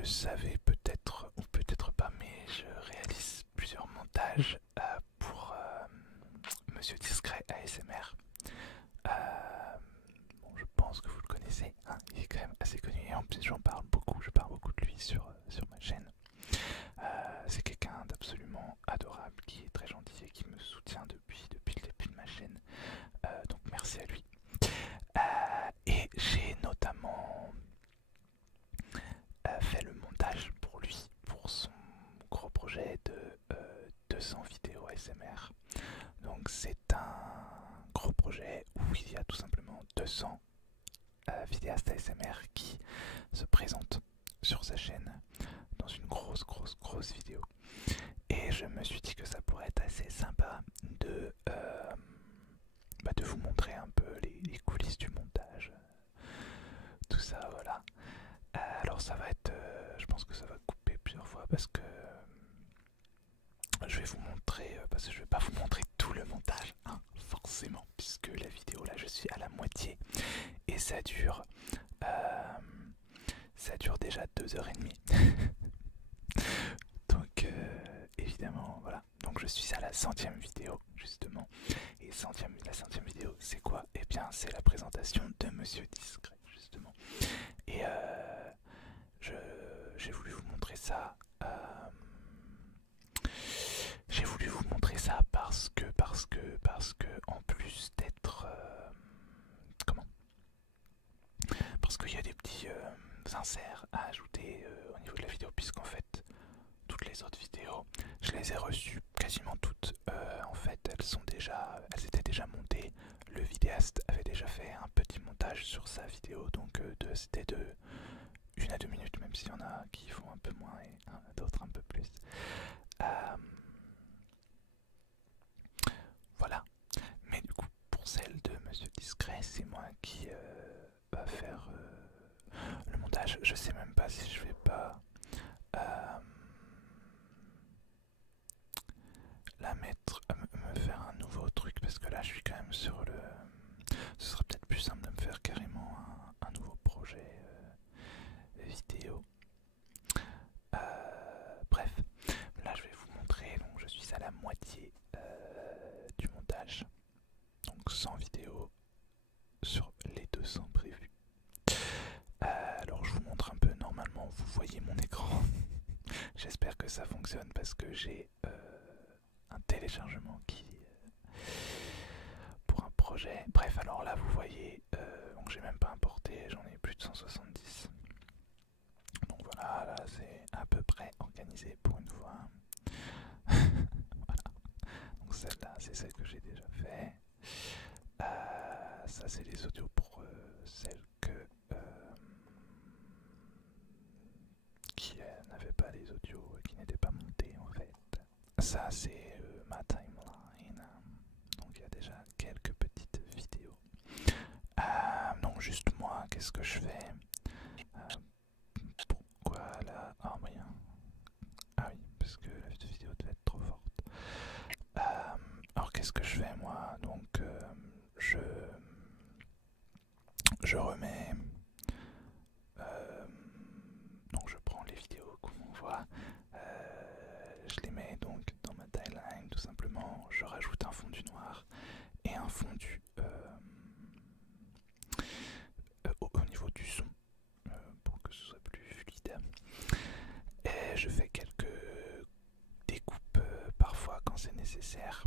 le savez peut-être ou peut-être pas, mais je réalise plusieurs montages pour Monsieur Discret ASMR. Bon, je pense que vous le connaissez, hein, il est quand même assez connu et en plus j'en parle beaucoup, je parle beaucoup de lui sur ma chaîne. C'est quelqu'un d'absolument adorable, qui est très gentil et qui me soutient depuis le début de ma chaîne. Donc merci à lui. Et j'ai notamment fait le montage pour lui, pour son gros projet de 200 vidéos ASMR. Donc c'est un gros projet où il y a tout simplement 200 vidéastes ASMR qui se présentent sur sa chaîne dans une grosse vidéo. Et je me suis dit que ça pourrait être assez sympa de vous montrer un peu les coulisses du montage, tout ça, voilà. Alors ça va être, je pense que ça va couper plusieurs fois parce que je vais vous montrer, parce que je vais pas vous montrer tout le montage, hein, forcément, puisque la vidéo là je suis à la moitié et ça dure déjà 2h30. Donc évidemment voilà, donc je suis à la 100e vidéo justement, et la 100e vidéo c'est quoi? Eh bien c'est la présentation de Monsieur Discret justement, et j'ai voulu vous montrer ça. J'ai voulu vous montrer ça parce que en plus d'être comment? Parce qu'il y a des petits inserts à ajouter au niveau de la vidéo, puisqu'en fait toutes les autres vidéos, je les ai reçues quasiment toutes. En fait, elles étaient déjà montées. Le vidéaste avait déjà fait un petit montage sur sa vidéo, donc c'était de 1 à 2 minutes, même s'il y en a qui font un peu moins et d'autres un peu plus. Voilà. Mais du coup, pour celle de Monsieur Discret, c'est moi qui va faire le montage. Je sais même pas si je vais pas la mettre, me faire un nouveau truc, parce que là je suis quand même sur le... Ce sera peut-être plus simple de me faire carrément un nouveau projet vidéo. Bref, là je vais vous montrer, donc je suis à la moitié du montage. Donc 100 vidéos sur les 200 prévues. Alors je vous montre un peu, normalement vous voyez mon écran. J'espère que ça fonctionne parce que j'ai un téléchargement qui pour un projet. Bref, alors là vous voyez, donc j'ai même pas importé, j'en ai plus de 170. Donc voilà, là c'est à peu près organisé pour une fois. Voilà. Donc celle-là, c'est celle que j'ai déjà fait. Ça c'est les audios pour celles qui n'avaient pas les audios, qui n'étaient pas montées en fait. Ça c'est ma timeline. Donc il y a déjà quelques petites vidéos. Donc juste moi, qu'est-ce que je fais? Pourquoi là? Ah moyen. Ah oui, parce que la vidéo devait être trop forte. Alors qu'est-ce que je fais moi? Donc je remets. Donc je prends les vidéos qu'on voit, je les mets donc dans ma timeline tout simplement. Je rajoute un fondu noir et un fondu au niveau du son pour que ce soit plus fluide. Et je fais quelques découpes parfois quand c'est nécessaire.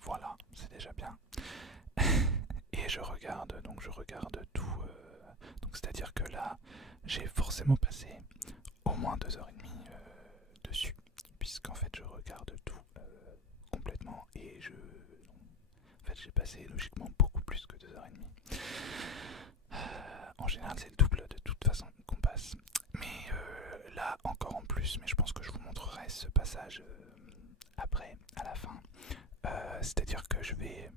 Voilà, c'est déjà bien. Et je regarde tout. Donc c'est-à-dire que là, j'ai forcément passé au moins 2h30 dessus, puisqu'en fait je regarde tout complètement et en fait j'ai passé logiquement beaucoup plus que 2h30. En général c'est le double de toute façon qu'on passe, mais là encore en plus, mais je pense que je vous montrerai ce passage après, à la fin. C'est-à-dire que je vais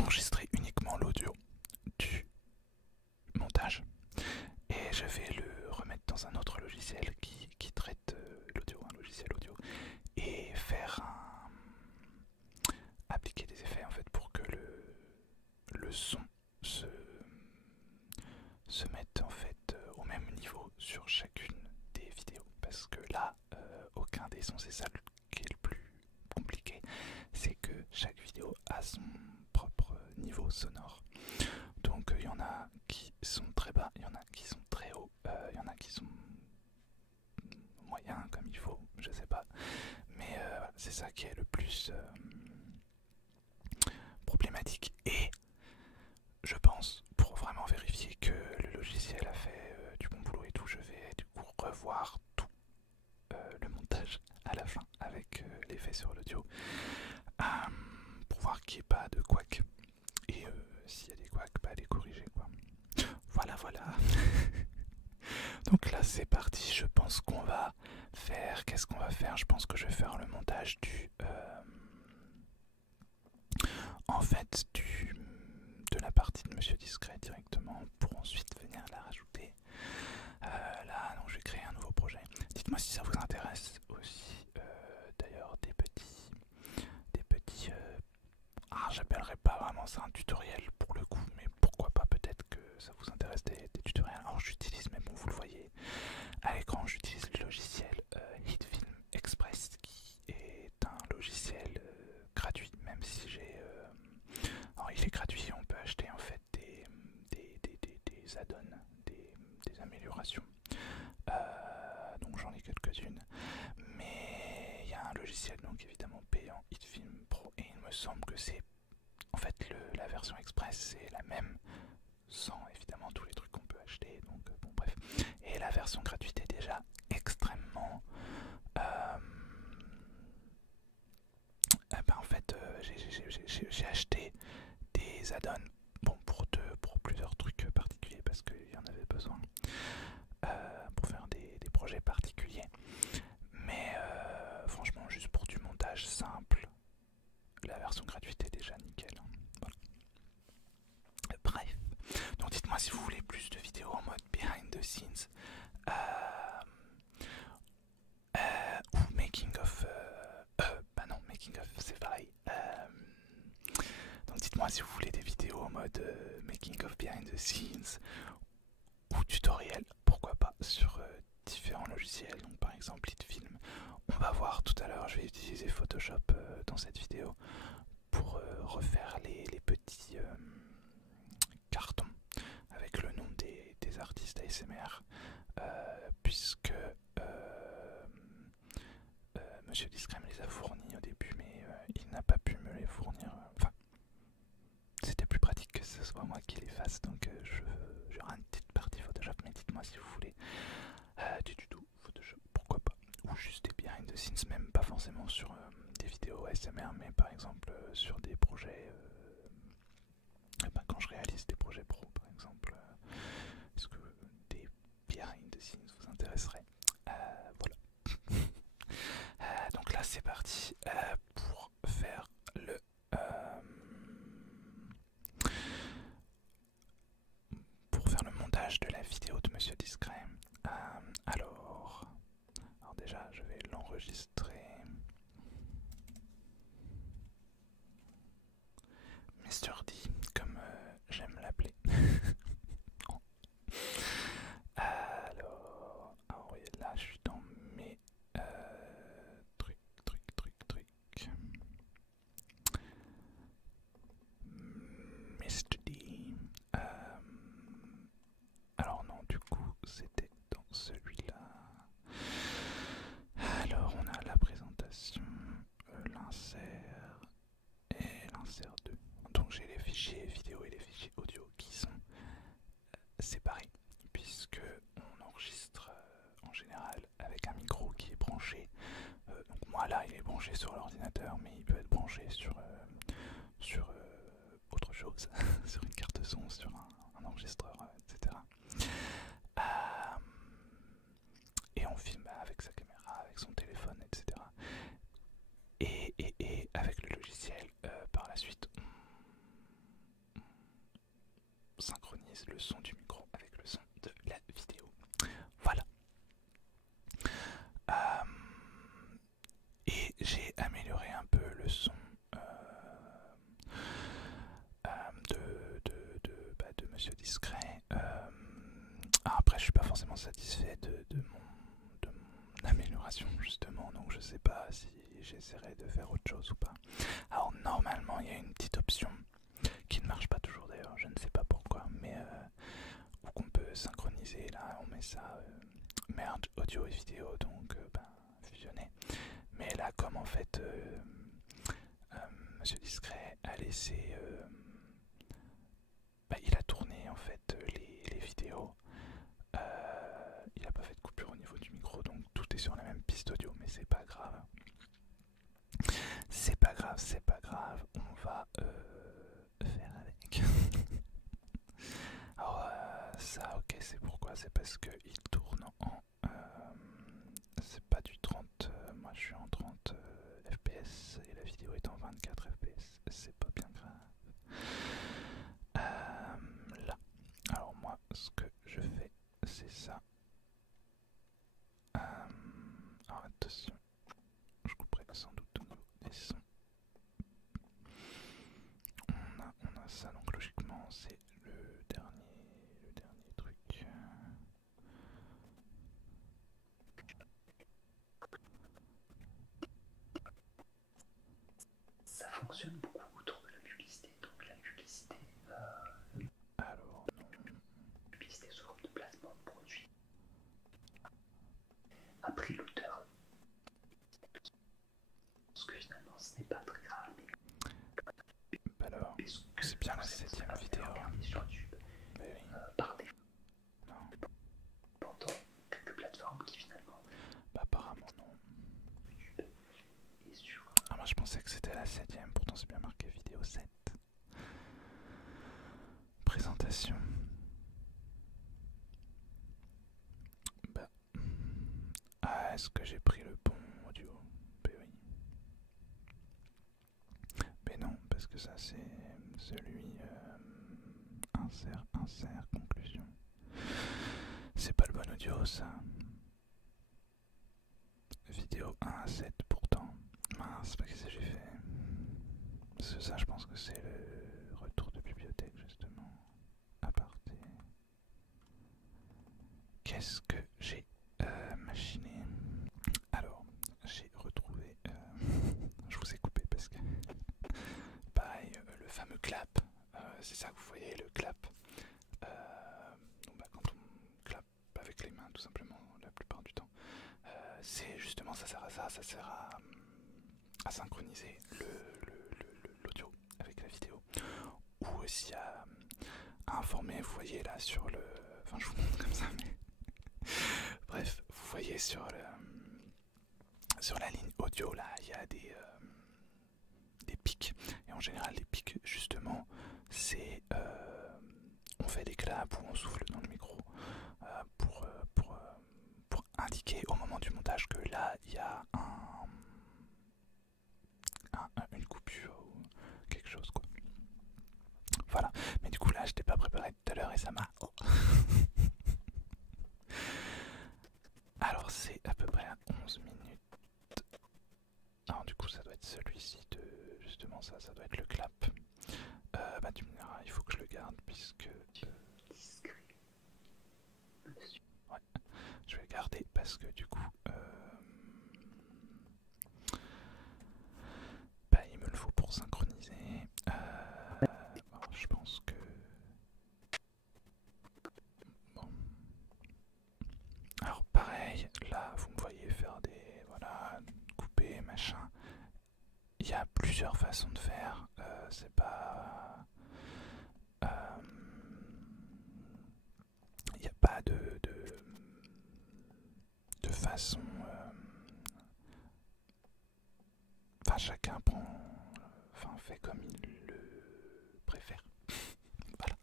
enregistrer uniquement l'audio du montage et je vais le remettre dans un autre logiciel qui traite l'audio, un logiciel audio, et faire appliquer des effets en fait pour que le son sonore. Donc il y en a qui sont très bas, il y en a qui sont très hauts, il y en a qui sont moyens comme il faut, je sais pas. Mais voilà, c'est ça qui est le plus problématique. Et je pense, pour vraiment vérifier que le logiciel a fait du bon boulot et tout, je vais du coup revoir tout le montage à la fin avec l'effet sur l'audio pour voir qu'il n'y ait pas de couac. Et s'il y a des couacs, bah les corriger quoi. Voilà, voilà. Donc là c'est parti, je pense qu'on va faire... Qu'est-ce qu'on va faire? Je pense que je vais faire le montage du... en fait, de la partie de Monsieur Discret directement pour ensuite venir la rajouter. Là, donc je vais créer un nouveau projet. Dites-moi si ça vous intéresse aussi. D'ailleurs, des petits... j'appellerais pas vraiment ça un tutoriel pour le coup, mais pourquoi pas, peut-être que ça vous intéresse des tutoriels. Alors j'utilise, mais bon, vous le voyez à l'écran, j'utilise le logiciel HitFilm Express qui est un logiciel gratuit, même si j'ai... alors il est gratuit, on peut acheter en fait des add-ons, des améliorations. Donc j'en ai quelques-unes, mais il y a un logiciel donc évidemment payant, HitFilm Pro, et il me semble que c'est en fait la version Express, c'est la même sans évidemment tous les trucs qu'on peut acheter, donc bon bref. Et la version gratuite est déjà extrêmement... en fait j'ai acheté des add-ons, bon pour plusieurs trucs particuliers parce qu'il y en avait besoin pour faire des projets particuliers. Mais franchement juste pour du montage simple, la version gratuite est déjà nickel. Voilà. Bref, donc dites-moi si vous voulez plus de vidéos en mode behind the scenes ou making of. Bah non, making of c'est pareil. Donc dites-moi si vous voulez des vidéos en mode making of behind the scenes ou tutoriel, pourquoi pas, sur différents logiciels. Donc par exemple HitFilm, on va voir tout à l'heure, je vais utiliser Photoshop dans cette vidéo pour refaire les petits cartons avec le nom des artistes ASMR, puisque Monsieur Discret me les a fournis au début, mais il n'a pas pu me les fournir. Enfin, c'était plus pratique que ce soit moi qui les fasse, donc j'aurai une petite partie Photoshop, mais dites-moi si vous voulez du tuto Photoshop, pourquoi pas, ou juste des behind the scenes, même pas forcément sur des vidéos ASMR, mais par exemple sur des projets, quand je réalise des projets pro par exemple, est-ce que des behind the scenes vous intéresseraient? Voilà. Donc là c'est parti pour faire le montage de la vidéo de Monsieur Discret. Alors déjà je vais l'enregistrer. Mr. D comme j'aime l'appeler. Alors oui, là je suis dans mes trucs. Mr. D. Alors non, du coup c'était dans celui-là. Alors on a la présentation, l'insert et l'insert 2. Donc j'ai les fichiers vidéo et les fichiers audio qui sont séparés, puisque on enregistre en général avec un micro qui est branché. Donc moi là il est branché sur l'ordinateur, mais il peut être branché sur autre chose, sur une carte son, sur un enregistreur, etc. Et on filme avec sa caméra, avec son téléphone, etc. Et avec le logiciel, par la suite, on synchronise le son du micro avec le son de la vidéo. Voilà. Et j'ai amélioré un peu le son de Monsieur Discret. Après je suis pas forcément satisfait de mon amélioration justement, donc je sais pas si j'essaierai de faire autre chose ou pas. Alors normalement il y a une petite option qui ne marche pas toujours merge audio et vidéo, donc fusionner. Mais là, comme en fait Monsieur Discret a laissé, il a tourné en fait les vidéos. Il a pas fait de coupure au niveau du micro, donc tout est sur la même piste audio, mais c'est pas grave. C'est pas grave, c'est pas grave, on va faire avec. Alors ça, ok, c'est pourquoi, c'est parce qu'il tourne en... c'est pas du 30, moi je suis en 30 fps et la vidéo est en 24 fps, c'est pas bien grave. Là, alors moi ce que je fais c'est ça. Alors attention, je couperai sans doute au niveau des sons. On a ça, donc logiquement c'est le dernier truc. Ça fonctionne beaucoup autour de la publicité, donc la publicité, Alors non. publicité sous forme de placement de produit. Après l'auteur, parce que finalement ce n'est pas très grave, Bah alors, c'est bien la 7ème vidéo. Regardez sur YouTube, Bah oui. par défaut, Non. pendant quelques plateformes qui finalement Bah apparemment non. YouTube et sur Ah moi je pensais que c'était la 7ème, pourtant c'est bien marqué vidéo 7. Présentation. Bah... Ah, est-ce que j'ai pris le bon audio? Bah oui. Mais non, parce que ça c'est celui... insert, conclusion. C'est pas le bon audio ça. Vidéo 1 à 7 pourtant. Mince, qu'est-ce que j'ai fait? Parce que ça je pense que c'est le retour de bibliothèque justement. Aparté. Qu'est-ce que j'ai machiné? Alors, j'ai retrouvé... je vous ai coupé parce que... Pareil, le fameux clap. C'est ça que vous voyez, le clap. Donc, quand on clap avec les mains tout simplement, la plupart du temps. C'est justement, ça sert à ça, ça sert à synchroniser l'audio avec la vidéo. Ou aussi à informer, vous voyez là sur le... Enfin je vous montre comme ça, mais... Bref, vous voyez sur la ligne audio là, il y a des pics. Et en général les pics justement, c'est... on fait des claps ou on souffle dans le micro pour indiquer au moment du montage que là il y a une coupure ou quelque chose quoi. Voilà, mais du coup là j'étais pas préparé tout à l'heure et ça m'a... Oh. Alors c'est à peu près à 11 minutes. Alors du coup ça doit être celui-ci de... Justement ça doit être le clap. Bah tu me diras, il faut que je le garde puisque... discret. Ouais, je vais le garder parce que du coup... Bah il me le faut pour synchroniser. Bon, je pense que... Bon. Alors pareil, là vous me voyez faire des... Voilà, couper, machin. Il y a plusieurs façons de faire. C'est pas... Il n'y a pas de façon... Enfin chacun prend... Enfin fait comme il le préfère. Voilà.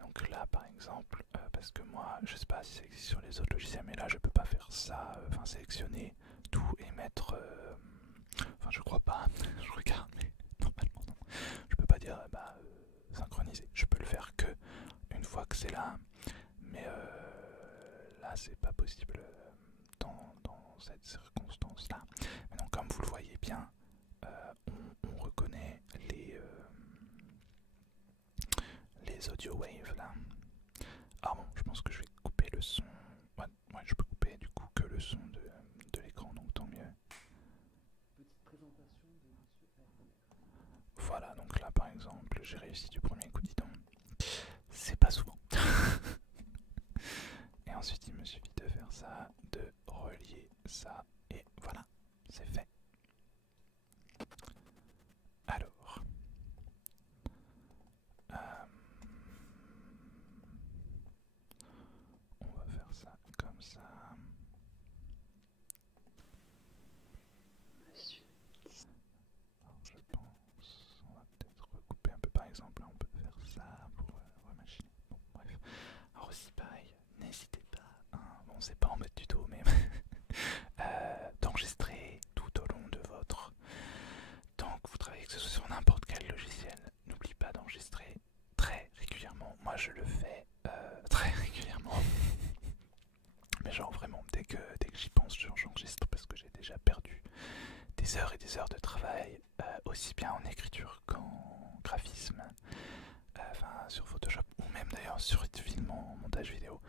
Donc là par exemple, parce que moi je sais pas si ça existe sur les autres logiciels, mais là je peux pas faire ça, enfin sélectionner tout et mettre... Enfin je crois pas, je regarde mais normalement non. Je peux pas dire synchroniser, je peux le faire que une fois que c'est là, mais là c'est pas possible dans cette circonstance là. Mais donc comme vous le voyez bien, on reconnaît les audio waves là. Ah bon, je pense que je vais couper le son. Ouais, je peux couper du coup que le son de l'écran, donc tant mieux. Petite présentation de Monsieur RMR. Voilà, donc là par exemple, j'ai réussi du premier coup, dis donc. C'est pas souvent. Et ensuite il me suffit de faire ça, de non, c'est pas en mode tuto, mais d'enregistrer tout au long de votre temps que vous travaillez, que ce soit sur n'importe quel logiciel. N'oublie pas d'enregistrer très régulièrement. Moi, je le fais très régulièrement. Mais genre vraiment, dès que j'y pense, j'enregistre parce que j'ai déjà perdu des heures et des heures de travail, aussi bien en écriture qu'en graphisme, enfin sur Photoshop ou même d'ailleurs sur film en montage vidéo.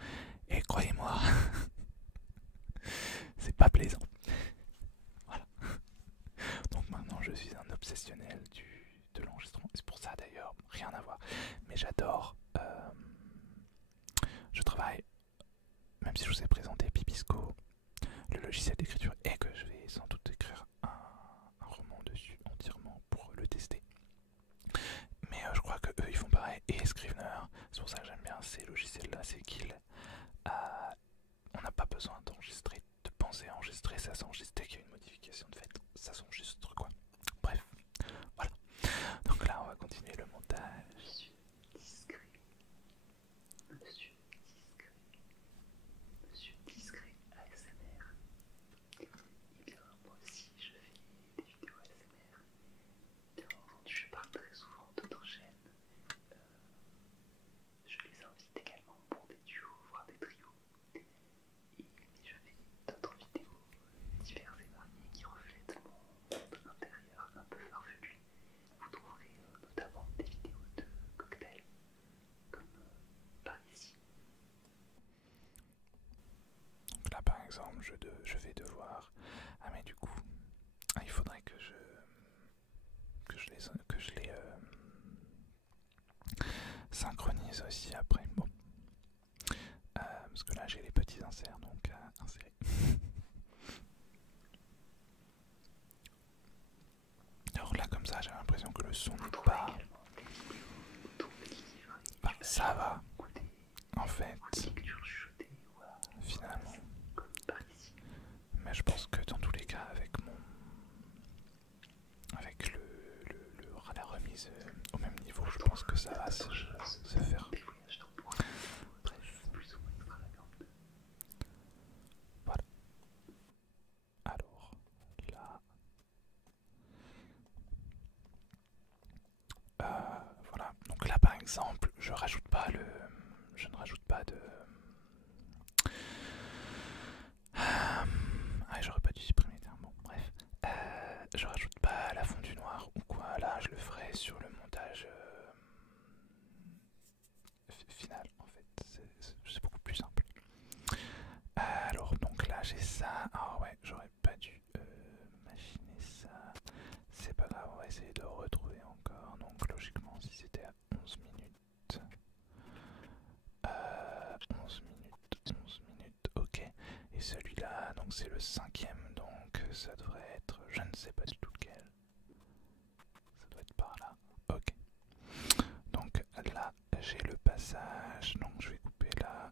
Et croyez-moi, c'est pas plaisant. Voilà. Donc maintenant je suis un obsessionnel de l'enregistrement. C'est pour ça d'ailleurs, rien à voir. Mais j'adore. Je travaille, même si je vous ai présenté Pipisco, le logiciel d'écriture, et que je vais sans doute écrire un roman dessus entièrement pour le tester. Mais je crois que eux ils font pareil, et Scrivener, c'est pour ça que j'aime bien ces logiciels là, c'est qu'ils on n'a pas besoin d'enregistrer, de penser à enregistrer, ça s'enregistre dès qu'il y a une modification de fait, ça s'enregistre quoi. Bref, voilà. Donc là on va continuer le montage. Monsieur discret. Monsieur discret. Monsieur discret ASMR. Eh bien, moi aussi je fais des vidéos ASMR. Bien entendu, je parle très souvent d'autres chaînes. Je les invite également pour des duos, voire des trios. Et je fais d'autres vidéos diverses et variées qui reflètent mon monde intérieur un peu farfelu. Vous trouverez notamment des vidéos de cocktails, comme par ici. Donc là par exemple je vais devoir... Ah mais du coup, il faudrait que je les synchronise aussi après. Bon. Parce que là j'ai les petits inserts, donc insérer. Alors là comme ça j'ai l'impression que le son Vous n'est trouverez pas... également des vidéos autour de livres, Bah, ça va, ou des en fait, lectures chuchotées, ou finalement. comme par ici. Mais je pense que dans tous les cas, avec la remise au même niveau, je pense que ça va se faire. Des voyages temporels, bref, plus ou moins extravagantes. Voilà. Alors, là... voilà. Donc là, par exemple, je ne rajoute pas de... Ah, j'aurais pas dû supprimer le terme. Bon, bref. Je rajoute pas la fondu noir ou quoi. Là, je le ferai sur le montage final, en fait. C'est beaucoup plus simple. Alors, donc là, j'ai ça. Ah ouais, j'aurais pas dû machiner ça. C'est pas grave, on va essayer de retrouver encore. Donc, logiquement, si c'était à 11 minutes. 11 minutes, ok. Et celui-là, donc c'est le 5e, donc ça devrait être, je ne sais pas du tout lequel. Ça doit être par là, ok. Donc là, j'ai le passage, donc je vais couper là.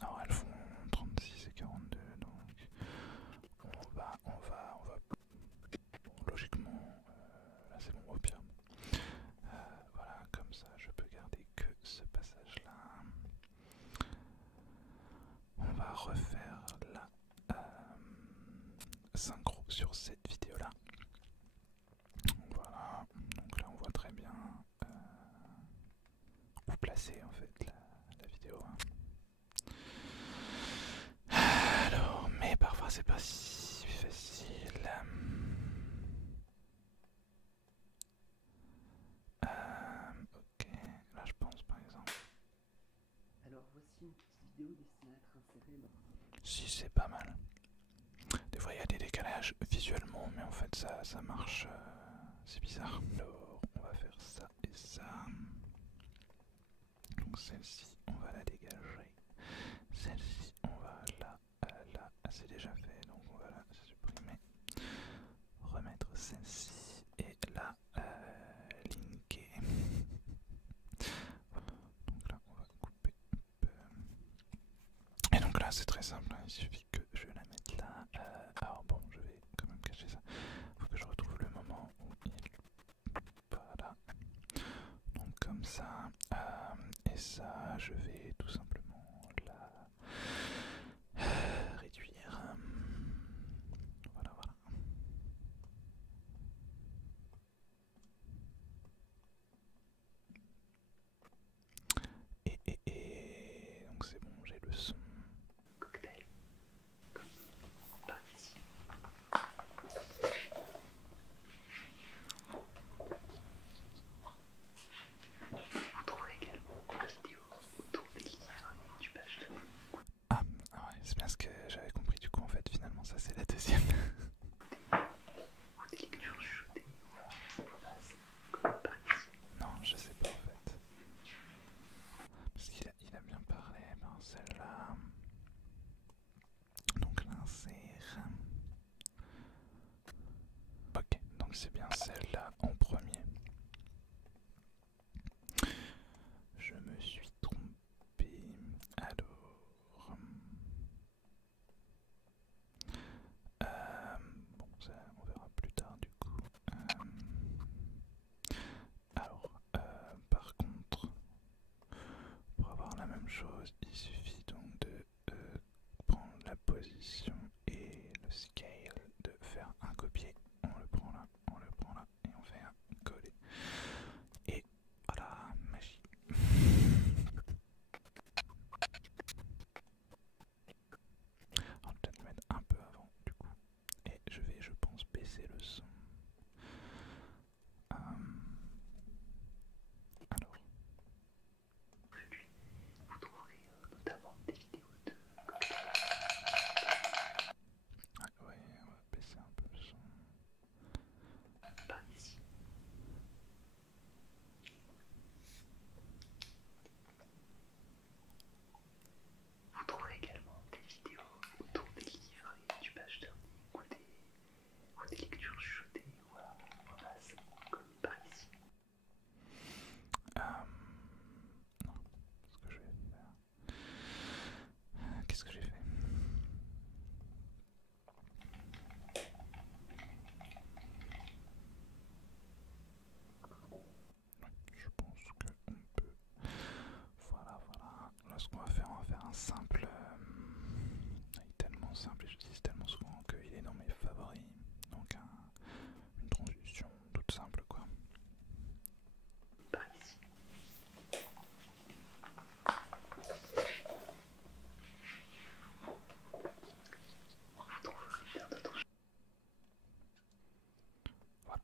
Alors elles font 36 et 42, donc logiquement, là c'est bon, au pire. Voilà, comme ça, je peux garder que ce passage-là. On va refaire la synchro sur cette vidéo-là. Voilà, donc là on voit très bien où placer en fait la vidéo. Alors, mais parfois c'est pas si facile. Ok, là je pense par exemple. Alors voici une petite vidéo destinée à être insérée dans... Si, c'est pas mal. Des fois il y a des décalages visuellement, mais en fait ça marche. C'est bizarre. Alors, on va faire ça et ça. Donc celle-ci, on va la dégager. Celle-ci, on va là. Là, c'est déjà fait, donc on va la supprimer. Remettre celle-ci et là, linker. Donc là, on va couper. Et donc là, c'est très simple, hein, il suffit que je la mette là. Alors bon, je vais quand même cacher ça. Faut que je retrouve le moment où il... Voilà. Donc comme ça. Et ça, je vais tout simplement là... c'est bien celle-là en premier. Je me suis trompé. Alors... bon, ça on verra plus tard du coup. Alors, par contre, pour avoir la même chose, il suffit donc de prendre la position et le scale, de faire un copier. On le prend là, on le prend là, et on fait un coller. Et voilà, magie. On va peut-être mettre un peu avant du coup. Et je vais, je pense, baisser le son. Alors. Vous trouverez notamment des vidéos de Ouais, on va baisser un peu le son. par ici. Vous trouverez également des vidéos autour des livres et du page turning ou des lectures chuchotées ou en masse, comme par ici. Non, ce que je vais faire. Qu'est-ce que j'ai fait? Je pense qu'on peut. Voilà, voilà. Là, ce qu'on va faire, on va faire un simple. Il est tellement simple et j'utilise tellement souvent qu'il est dans mes favoris. Donc, une transition toute simple, quoi. Par ici. Vous trouverez bien d'autres choses. Voilà.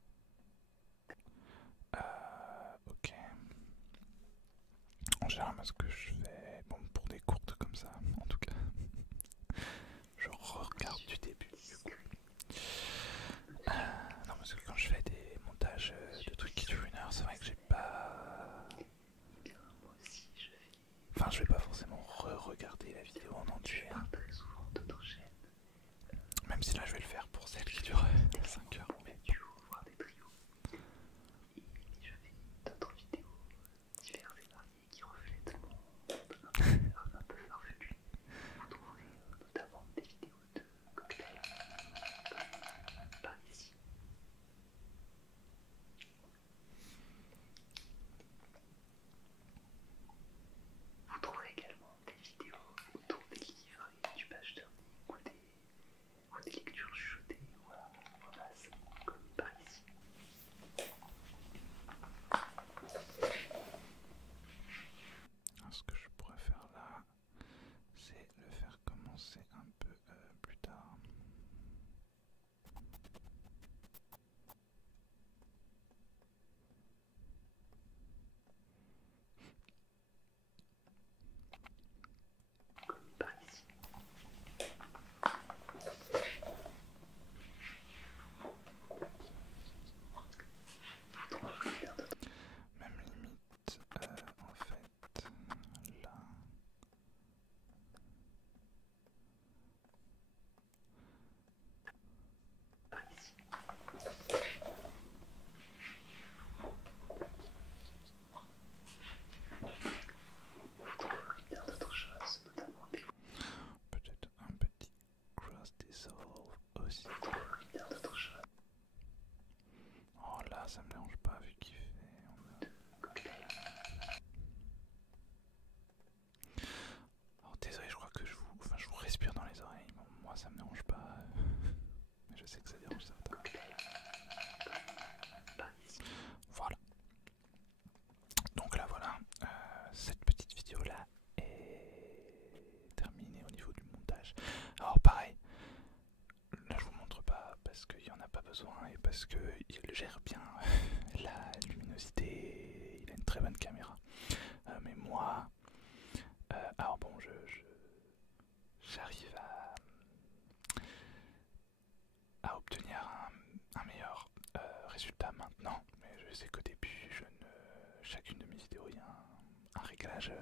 Ok. En général, ce que je fais, bon, pour des courtes comme ça, en tout cas, je regarde du début. Non, parce que quand je fais des montages de trucs qui durent 1 heure, c'est vrai que j'ai pas. Eh bien, moi aussi, je fais. Enfin, je vais pas forcément re-regarder la vidéo en entier. Je parle très souvent d'autres chaînes. Même si là, je vais le faire pour celle qui dure 5 heures. Mais Duos, voire des trios. Et je fais d'autres vidéos diverses et variées qui reflètent mon monde intérieur un peu farfelu. Vous trouverez notamment des vidéos de cocktails, comme par ici. Vous trouverez également des vidéos autour des livres et du page turning ou des lectures chuchotées ou en masse, comme par ici. ce que je pourrais faire là, c'est le faire commencer un peu plus tard. Comme par ici. Vous trouverez bien d'autres. Même limite, en fait, là. Par ici. Vous trouverez bien d'autres choses, notamment des. Peut-être un petit cross dissolve aussi. Vous trouverez bien d'autres choses. Oh là, ça me dérange pas vu qu'il fait. Alors désolé, je crois que je vous respire dans les oreilles. Bon, moi, ça me dérange pas. Mais je sais que ça dérange certains. Voilà. Donc là, voilà. Cette petite vidéo là est terminée au niveau du montage. Alors pareil. Là, je vous montre pas parce qu'il n'y en a pas besoin et parce qu'il gère bien la luminosité. Il a une très bonne caméra. Mais moi, alors bon, j'arrive à obtenir un meilleur résultat maintenant. Mais je sais qu'au début, chacune de mes vidéos, il y a un réglage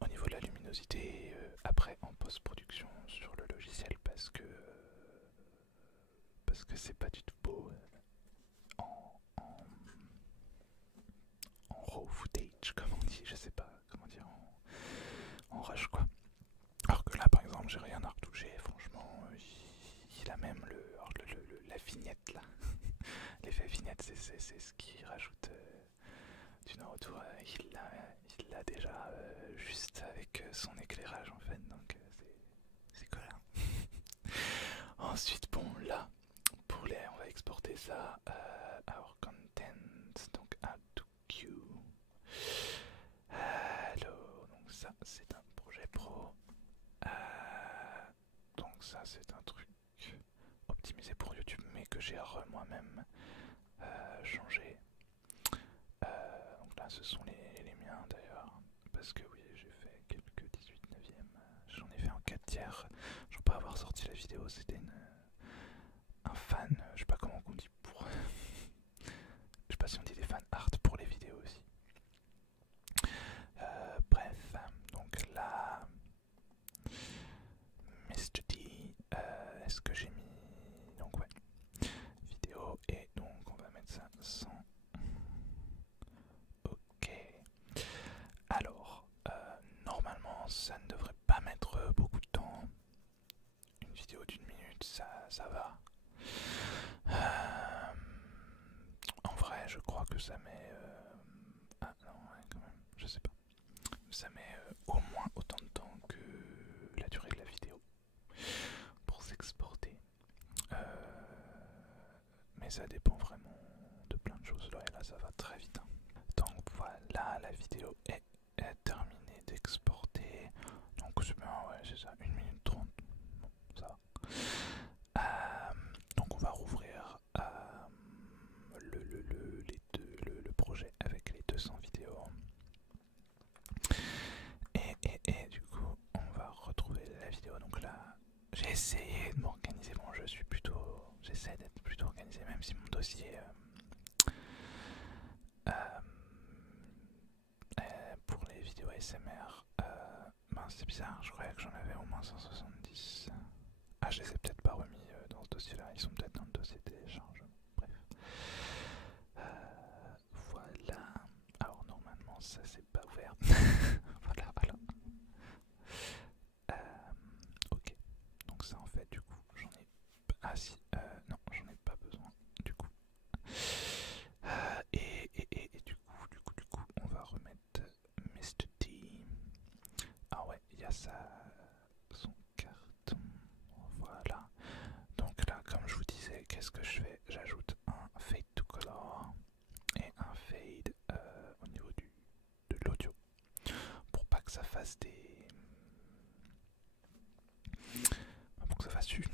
au niveau de la luminosité. Après, en post-production sur le logiciel parce que c'est pas du tout beau là déjà, juste avec son éclairage en fait, donc c'est cool. Ensuite, bon là, on va exporter ça, our content, donc add to queue. Alors, donc ça c'est un projet pro. Donc ça c'est un truc optimisé pour YouTube mais que j'ai moi-même changé. Donc là ce sont les miens d'ailleurs, parce que oui j'ai fait quelques 18/9e, j'en ai fait en 4 tiers, je ne peux pas avoir sorti la vidéo, c'était un fan, je sais pas comment on dit pour... je sais pas si on dit des fans art pour les vidéos aussi. Bref, donc là... Mr. D, est-ce que j'ai mis... Donc ouais, vidéo, et donc on va mettre ça sans... Ok. Alors, normalement ça ne devrait pas mettre beaucoup de temps. Une vidéo d'une minute, ça va. En vrai, je crois que ça met... Ah non, ouais, quand même, je sais pas. Ça met au moins autant de temps que la durée de la vidéo pour s'exporter. Mais ça dépend vraiment de plein de choses. Là, et là, ça va très vite. Hein. Donc voilà, la vidéo est terminée d'exporter. Donc c'est bien, ouais, c'est ça, 1 minute 30. Bon, ça va. Donc on va rouvrir le projet avec les 200 vidéos. Et du coup, on va retrouver la vidéo. Donc là, j'ai essayé de m'organiser. Bon, j'essaie d'être plutôt organisé, même si mon dossier pour les vidéos ASMR, ben c'est bizarre, je croyais que j'en avais au moins 170. Ah, je les ai peut-être pas remis dans ce dossier-là, ils sont peut-être dans le dossier télécharge. Bref. Voilà. Alors normalement, ça c'est pas ouvert. Voilà. Ok. Donc ça en fait, du coup, j'en ai... Ah si, non, j'en ai pas besoin, du coup. Et du coup, on va remettre Mr. T. Ah ouais, il y a son carton. Voilà. Donc là, comme je vous disais, qu'est-ce que je fais? J'ajoute un fade to color et un fade au niveau de l'audio. Pour pas que ça fasse pour que ça fasse une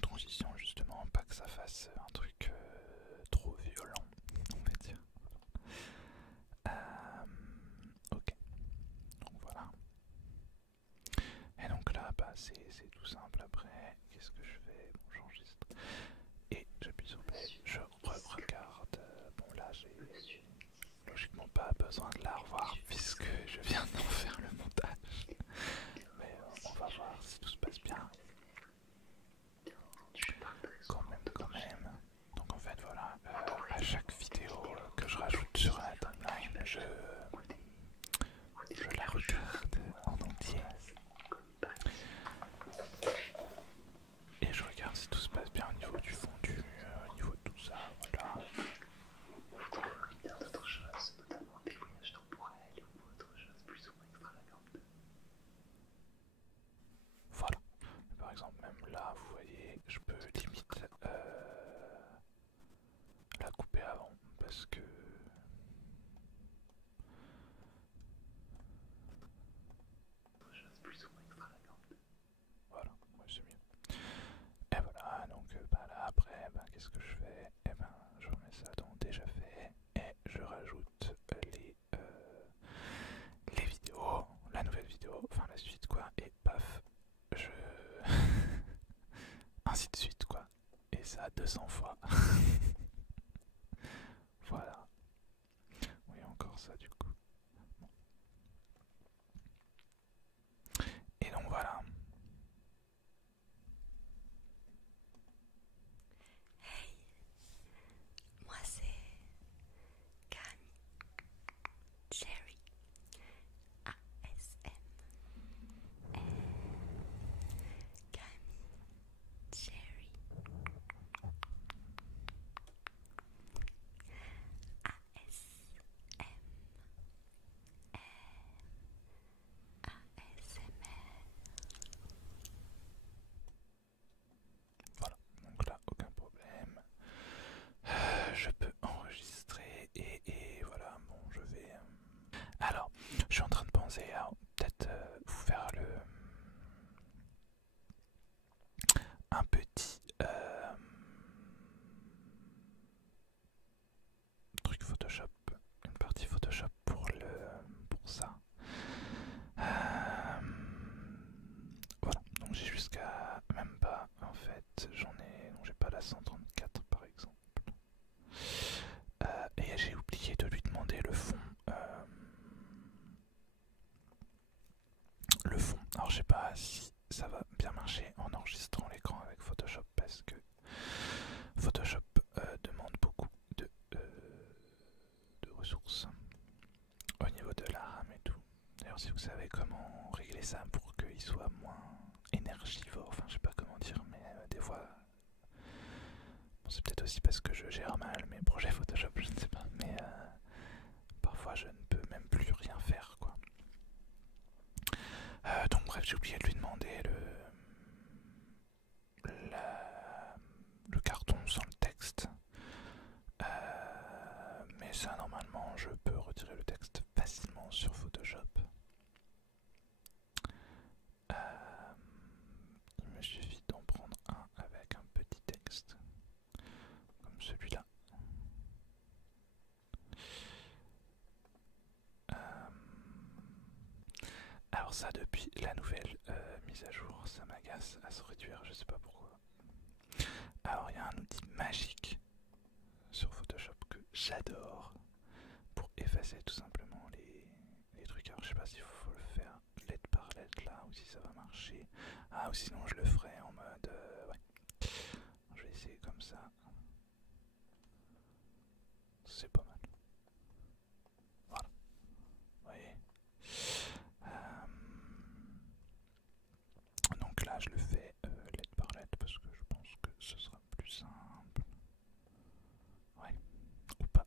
transition justement, pas que ça fasse un truc trop violent, on va dire. Ok, donc voilà. Et donc là, bah, c'est tout simple. Après, qu'est-ce que je fais? Bon, j'enregistre et j'appuie sur play, je regarde. Bon là, j'ai logiquement pas besoin de la revoir puisque je viens d'en faire le montage. Mais on va voir si tout se passe bien. Quand même. Donc en fait voilà, à chaque vidéo que je rajoute sur la timeline, je la regarde en entier. Et je regarde si tout se passe bien au niveau du fondu, au niveau de tout ça, voilà. Bien d'autres choses, notamment des voyages temporels ou autre chose plus ou moins extravagante. Voilà. Par exemple, même là, vous voyez, je peux limite la couper avant parce que Autre chose plus ou moins extravagante. voilà, ouais, c'est mieux. Et voilà, donc bah là après, bah, qu'est-ce que je fais? Et ben je remets ça dans déjà fait et je rajoute les vidéos, la nouvelle vidéo, enfin la suite quoi, et paf, je... ainsi de suite quoi. Et ça 200 fois. Voilà. Oui, encore ça du coup. Bon. Et donc voilà. Hey, moi c'est Camille Cherry ASM. Camille Cherry ASM. commencer à peut-être vous faire un petit truc Photoshop, une partie Photoshop pour ça. Voilà, donc j'ai jusqu'à même pas en fait, donc j'ai pas la 134 par exemple. Et j'ai oublié de lui demander le fond. Alors je sais pas si ça va bien marcher en enregistrant l'écran avec Photoshop parce que Photoshop demande beaucoup de ressources au niveau de la RAM et tout. D'ailleurs si vous savez comment régler ça pour qu'il soit moins énergivore, enfin je sais pas comment dire, mais des fois, bon, c'est peut-être aussi parce que je gère mal mes projets Photoshop, je ne sais pas, mais parfois je ne peux même plus rien faire quoi. Donc bref, j'ai oublié de lui demander le carton sans le texte. Mais ça normalement je peux retirer le texte facilement sur Photoshop. Il me suffit d'en prendre un avec un petit texte comme celui-là. Alors ça depuis la nouvelle mise à jour, ça m'agace à se réduire, je sais pas pourquoi. Alors il y a un outil magique sur Photoshop que j'adore pour effacer tout simplement les trucs. Alors je sais pas s'il faut le faire lettre par lettre là ou si ça va marcher. Ah ou sinon je le ferai en mode ouais. Je vais essayer comme ça. C'est pas mal. Voilà. Vous voyez. Donc là je le fais lettre par lettre parce que je pense que ce sera plus simple. Ouais. Ou pas.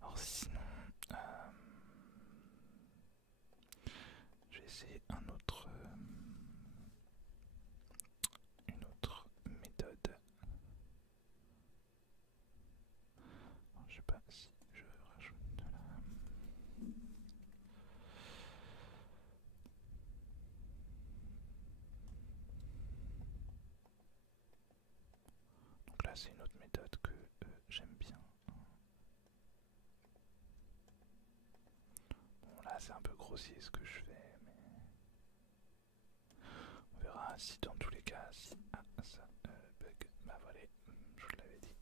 Alors sinon, je vais essayer une autre méthode. Alors, je sais pas si je rajoute de la... Donc là c'est une autre méthode que j'aime bien. Bon là c'est un peu grossier ce que je fais, mais on verra si dans tous les cas, si ça bug, bah voilà, je vous l'avais dit.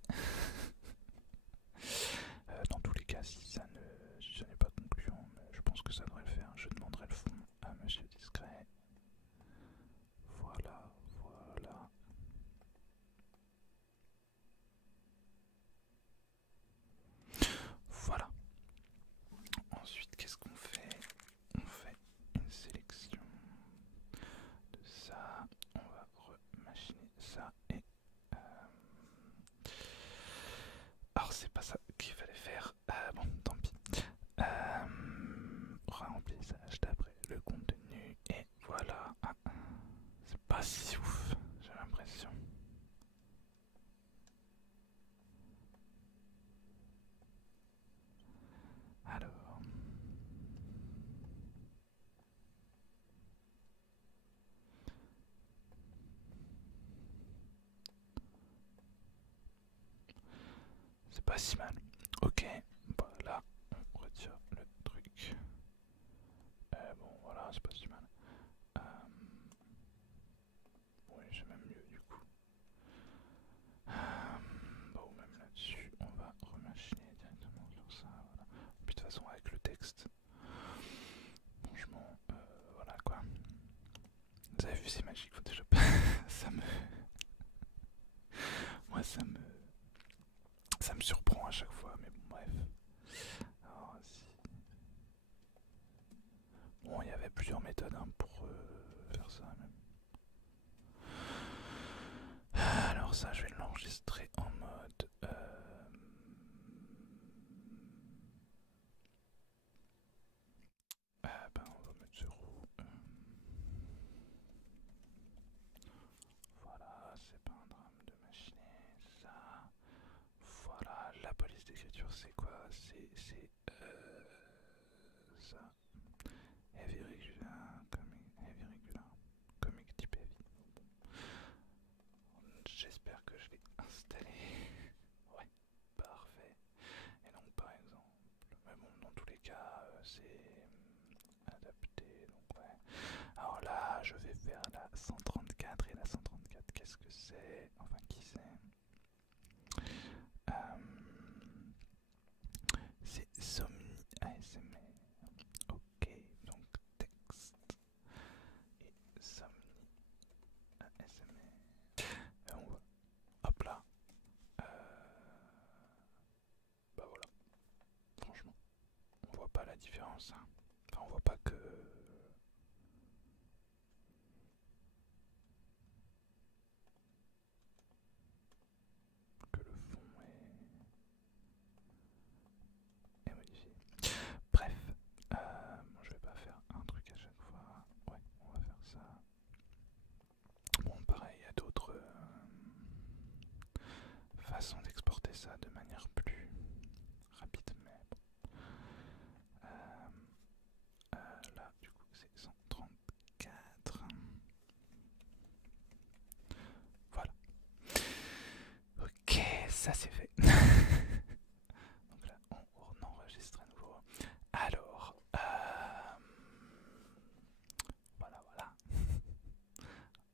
Dans tous les cas, si ce n'est pas concluant, mais je pense que ça devrait le faire, je demanderai le fond à Monsieur Discret. Voilà, voilà. Voilà. Ensuite, qu'est-ce qu'on fait? On fait une sélection de ça. On va remachiner ça et... Alors c'est pas ça qu'il fallait faire. Bon, tant pis. Remplissage d'après le contenu et voilà. C'est pas si ouf, j'ai l'impression. Alors... C'est pas si mal. Ok, voilà, on retire le truc. Bon, voilà, c'est pas si mal. Oui, j'ai même mieux du coup. Bon, même là-dessus, on va remachiner directement sur ça. Voilà. Puis de toute façon, avec le texte, franchement, voilà quoi. Vous avez vu, c'est magique Photoshop. ça me. Moi, ça me surprend à chaque fois, mais bon, bref. Alors, si... Bon, il y avait plusieurs méthodes hein, pour faire ça même. Alors ça, je vais l'enregistrer en mode... ben, on va mettre 0. Voilà, c'est pas un drame de machiner ça. Voilà, la police d'écriture, c'est quoi? C'est ça. Heavy regular, comic type heavy. J'espère que je l'ai installé. Ouais, parfait. Et donc par exemple, mais bon, dans tous les cas, c'est adapté. Donc ouais. Alors là, je vais faire la 134 et la 134. Qu'est-ce que c'est? Enfin, qui c'est? C'est Somni ASMR. Ok, donc texte et Somni ASMR. Et on va, hop là. Bah voilà, franchement, on voit pas la différence. Hein. Enfin, on voit pas que le fond est modifié. Bref, bon, je vais pas faire un truc à chaque fois. Ouais, on va faire ça. Bon, pareil, il y a d'autres façons d'exporter ça de manière plus rapide, mais bon. Là, du coup, c'est 134. Voilà. Ok, ça c'est fait. Donc là, on enregistre à nouveau. Alors, voilà, voilà.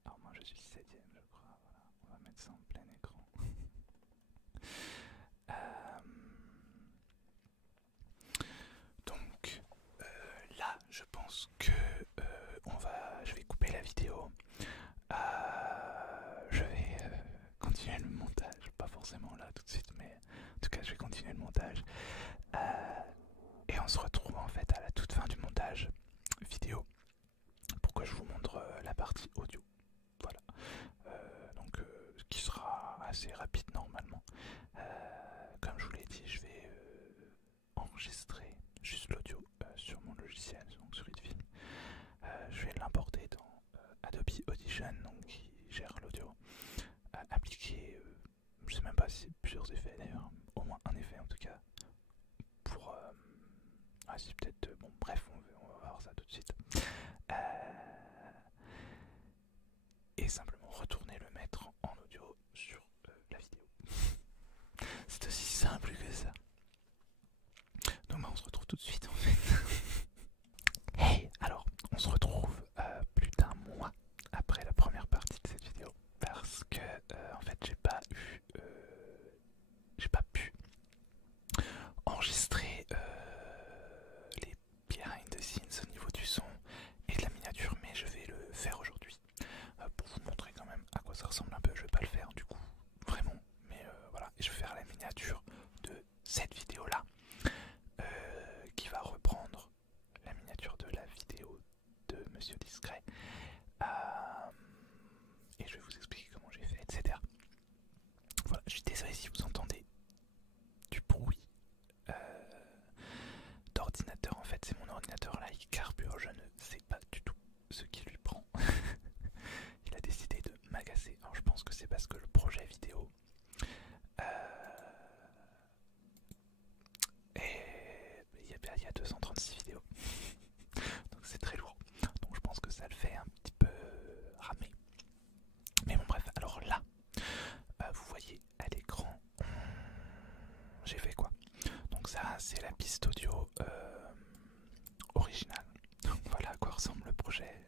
Alors moi je suis 7ème, je crois. Voilà, on va mettre ça en plein écran. Donc là, je pense que je vais couper la vidéo. Je vais continuer le montage, pas forcément là tout de suite, mais en tout cas je vais continuer le montage. Et on se retrouve en fait à la toute fin du montage vidéo pour que je vous montre la partie audio. Voilà. Donc qui sera assez rapide normalement. Comme je vous l'ai dit, je vais enregistrer juste l'audio sur mon logiciel, donc sur Hitfilm. Je vais l'importer dans Adobe Audition, donc qui gère l'audio, appliquer, je sais même pas si c'est plusieurs effets d'ailleurs, au moins un effet en tout cas, pour c'est peut-être bon, bref, on va voir ça tout de suite, et simplement retourner le mettre en audio sur la vidéo. C'est aussi simple que ça. Donc on se retrouve tout de suite en fait. Hey, alors on se retrouve plus d'un mois après la première partie de cette vidéo parce que en fait j'ai pas pu enregistrer les behind the scenes au niveau du son et de la miniature, mais je vais le faire aujourd'hui pour vous montrer quand même à quoi ça ressemble un peu. Je vais pas le faire du coup vraiment, mais voilà, et je vais faire la miniature de cette vidéo là qui va reprendre la miniature de la vidéo de Monsieur Discret, et je vais vous expliquer comment j'ai fait, etc. Voilà, je suis désolé si vous entendez du bruit d'ordinateur. En fait, c'est mon ordinateur là, il carbure, je ne sais pas du tout ce qui lui prend. Il a décidé de m'agacer. Alors je pense que c'est parce que le projet vidéo et il y a 236 vidéos. Donc c'est très lourd. Donc je pense que ça le fait un petit peu ramer. Mais bon bref, alors là, vous voyez à l'écran, j'ai fait quoi? Donc ça c'est la piste audio originale. Donc voilà à quoi ressemble le projet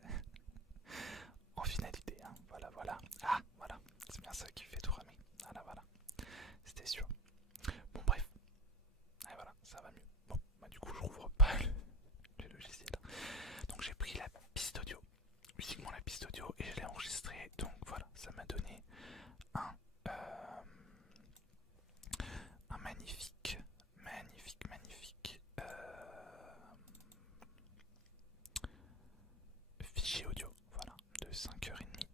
en finalité. Hein. Voilà, voilà. Ah, voilà. C'est bien ça qui fait tout ramer. Voilà, voilà. C'était sûr. Bon bref. Et voilà, ça va mieux. Bon, bah du coup je rouvre pas le logiciel. Donc j'ai pris la piste audio, uniquement la piste audio, et je l'ai enregistrée. Donc voilà, ça m'a donné un magnifique fichier audio, voilà, de 5h30.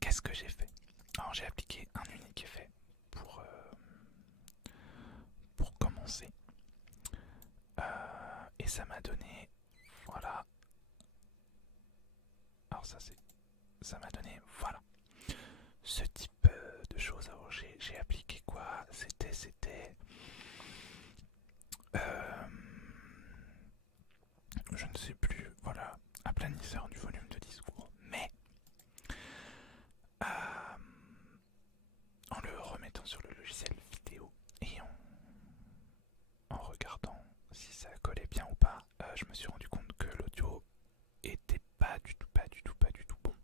Qu'est-ce que j'ai fait? Alors j'ai appliqué un unique effet pour commencer, et ça m'a donné, voilà, alors ça m'a donné, voilà, ce type de choses. Alors j'ai appliqué quoi? C'était je ne sais plus, voilà, aplanisseur du volume de discours, mais en le remettant sur le logiciel vidéo et en regardant si ça collait bien ou pas, je me suis rendu compte que l'audio était pas du tout, pas du tout, pas du tout bon.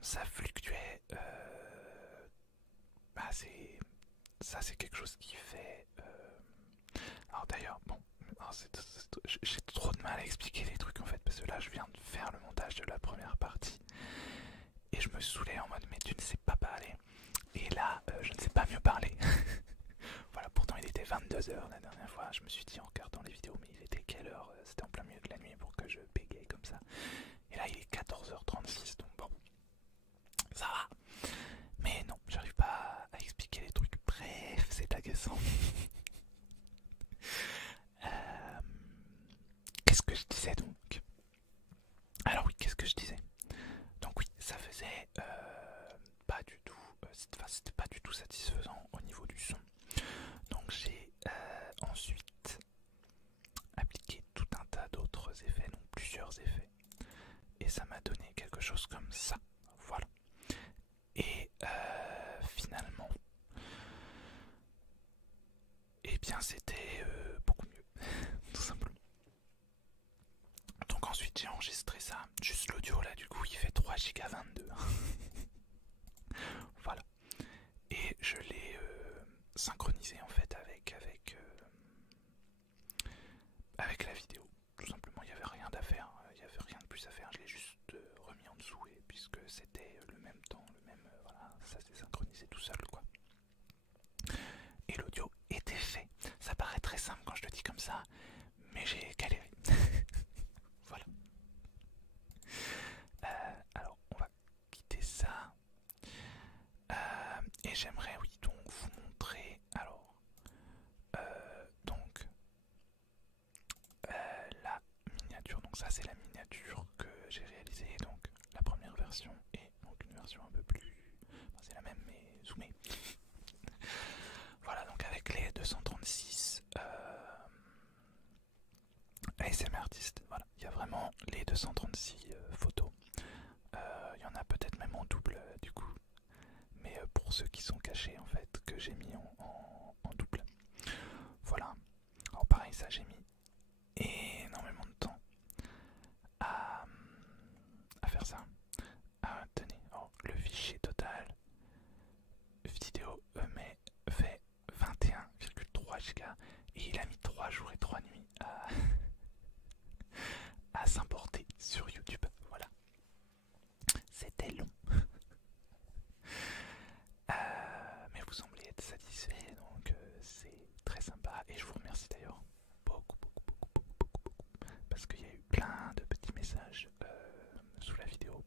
Ça fluctuait. Ça c'est quelque chose qui fait. Alors d'ailleurs, bon, j'ai trop de mal à expliquer les trucs en fait, parce que là je viens de faire le montage de la première partie et je me saoulais en mode mais tu ne sais pas parler. Et là, je ne sais pas mieux parler. Voilà, pourtant il était 22h la dernière fois. Je me suis dit en regardant les vidéos, mais il était quelle heure? C'était en plein milieu de la nuit pour que je bégaye comme ça. Et là il est 14h36, donc bon, ça va. Mais non, j'arrive pas à expliquer les trucs. Bref, c'est agaçant. Qu'est-ce que je disais donc? Alors oui, qu'est-ce que je disais? Donc oui, ça faisait pas du tout, c'était pas du tout satisfaisant au niveau du son. Donc j'ai ensuite appliqué tout un tas d'autres effets, donc plusieurs effets. Et ça m'a donné quelque chose comme ça. Voilà. Et finalement, eh bien c'était beaucoup mieux, tout simplement. Donc ensuite j'ai enregistré ça, juste l'audio là du coup il fait 3,22 Go. Voilà. Et je l'ai synchronisé en fait avec la vidéo. Tout simplement, il n'y avait rien à faire, il n'y avait rien de plus à faire, je l'ai juste remis en dessous et puisque c'était le même temps, voilà, ça s'est synchronisé tout seul quoi. Et l'audio était fait. Ça paraît très simple quand je le dis comme ça, mais j'ai galéré. Voilà. Alors, on va quitter ça. Et j'aimerais, oui, donc vous montrer. Alors, donc, la miniature. Donc, ça, c'est la miniature que j'ai réalisée. Donc, la première version et donc une version un peu plus. Enfin, c'est la même, mais zoomée. Voilà, donc avec les 236 ASMR artistes. Voilà, il y a vraiment les 236 photos. Il y en a peut-être même en double du coup. Mais pour ceux qui sont cachés en fait, que j'ai mis en double. Voilà. Alors pareil, ça j'ai mis énormément de temps à faire ça. Ah, tenez, oh, le fichier total vidéo mais fait 21,3 Go et il a mis 3 jours et 3 nuits à s'importer sur YouTube. Voilà. C'était long. Mais vous semblez être satisfait, donc c'est très sympa. Et je vous remercie d'ailleurs beaucoup, parce qu'il y a eu plein de petits messages sous la vidéo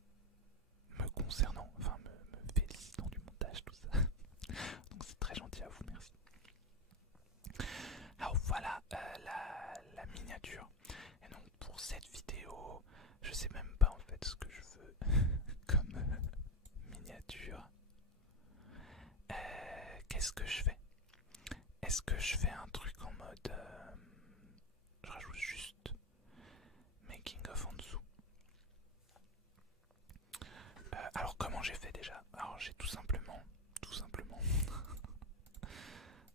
me concernant, enfin me félicitant du montage, tout ça. Donc c'est très gentil à vous, merci. Alors voilà la miniature. Et donc pour cette vidéo, je sais même pas en fait ce que je veux comme miniature. Qu'est-ce que je fais? Est-ce que je fais un truc en mode je rajoute juste making of en dessous? Alors comment j'ai fait déjà? Alors j'ai tout simplement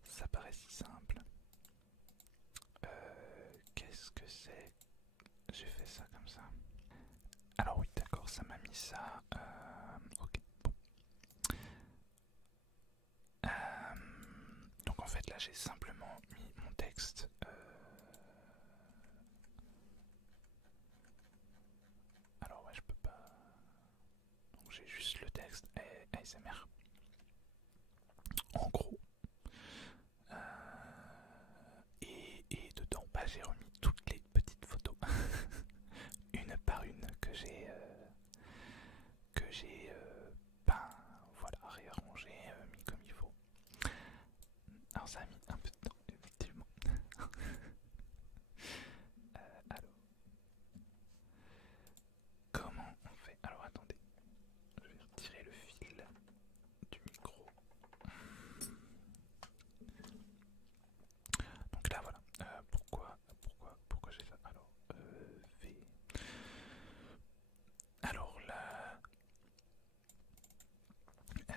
ça paraît si simple. Qu'est-ce que c'est? J'ai fait ça comme ça. Alors oui d'accord, ça m'a mis ça. Ok, bon. Donc en fait là j'ai simplement mis mon texte. Alors ouais je peux pas. Donc j'ai juste le texte ASMR. En gros. Et dedans bah, j'ai remis toutes les petites photos. Une par une que j'ai voilà, réarrangé, mis comme il faut. Alors ça a mis un peu de temps.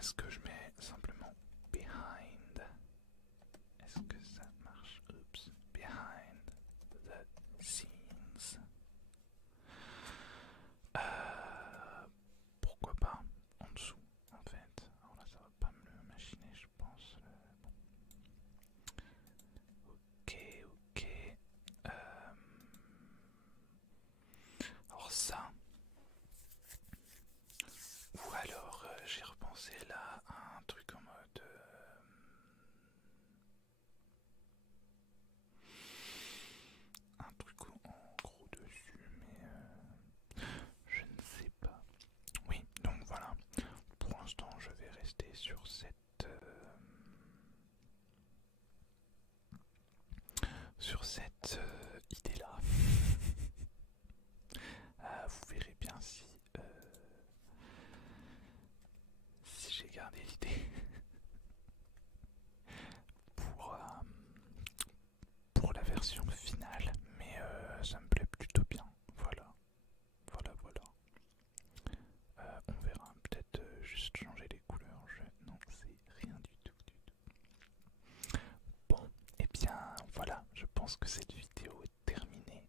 est-ce que je mets simplement behind? Est-ce que ça marche? Oups. Behind the scenes. Pourquoi pas en dessous en fait. Alors là ça va pas me le machiner je pense. Ok, ok. Alors ça. Ou alors j'ai repensé là à un truc en mode un truc en gros dessus mais je ne sais pas. Oui donc voilà, pour l'instant je vais rester sur cette idée là. Vous verrez bien si j'ai gardé l'idée pour, pour la version finale, mais ça me plaît plutôt bien. Voilà, voilà, voilà. On verra, peut-être juste changer les couleurs. Non, c'est rien du tout, du tout. Bon, et bien voilà, je pense que cette vidéo est terminée.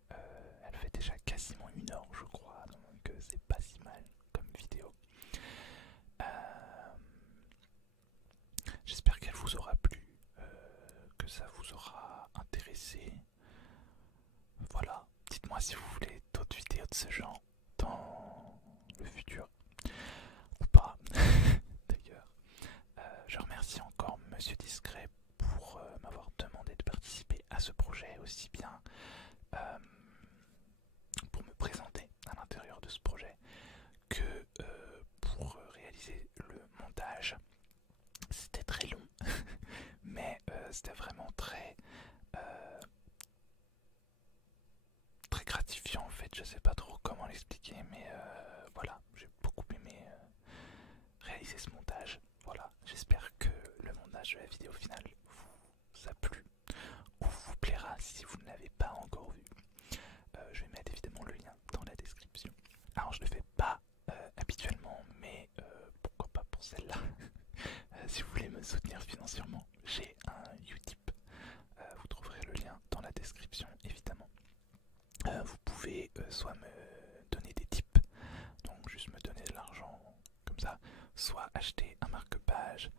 Elle fait déjà quasiment 1 heure, je crois, donc c'est pas si mal comme vidéo. J'espère qu'elle vous aura plu, que ça vous aura intéressé. Voilà, dites-moi si vous voulez d'autres vidéos de ce genre dans le futur ou pas. D'ailleurs, je remercie encore Monsieur Discret pour m'avoir demandé de participer à ce projet, aussi bien pour me présenter à l'intérieur de ce projet que pour réaliser le montage. C'était très long, mais c'était vraiment très gratifiant en fait. Je sais pas trop comment l'expliquer, mais voilà, j'ai beaucoup aimé réaliser ce montage. Voilà, j'espère que le montage de la vidéo finale vous a plu ou vous plaira si vous ne l'avez pas encore vu. Je vais mettre évidemment le lien dans la description. Alors je ne le fais pas habituellement, mais pourquoi pas pour celle-là. Si vous voulez me soutenir financièrement, j'ai un Utip. Vous trouverez le lien dans la description évidemment. Vous pouvez soit me donner des tips, donc juste me donner de l'argent comme ça, soit acheter un marque-page